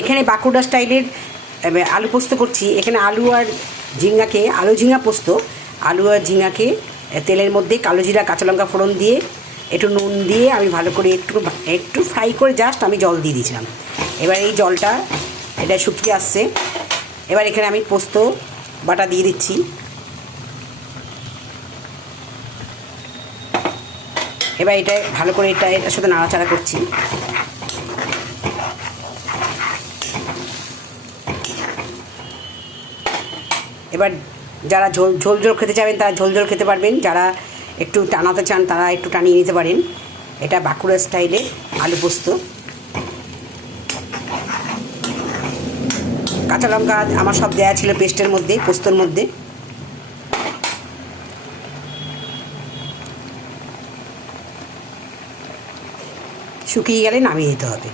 এখানে বাঁকুড়া স্টাইলের আলু পোস্ত করছি। এখানে আলু আর ঝিঙ্গাকে, আলু ঝিঙ্গা পোস্ত, আলু আর ঝিঙ্গাকে তেলের মধ্যে কালো জিরা কাঁচা লঙ্কা ফোড়ন দিয়ে একটু নুন দিয়ে আমি ভালো করে একটু ফ্রাই করে জাস্ট আমি জল দিয়ে দিয়েছিলাম। এবার এই জলটা এটা শুকিয়ে আসছে। এবার এখানে আমি পোস্ত বাটা দিয়ে দিচ্ছি। এবার এটা ভালো করে এটার সাথে নাড়াচাড়া করছি। এবার যারা ঝোল ঝোল খেতে চাবেন তারা ঝোল খেতে পারবেন, যারা একটু টানাতে চান তারা একটু টানিয়ে নিতে পারেন। এটা বাঁকুড়া স্টাইলে আলু পোস্ত। কাঁচা লঙ্কা আমার সব দেওয়া ছিল পেস্টের মধ্যে, পোস্তর মধ্যে। শুকিয়ে গেলে নামিয়ে দিতে হবে।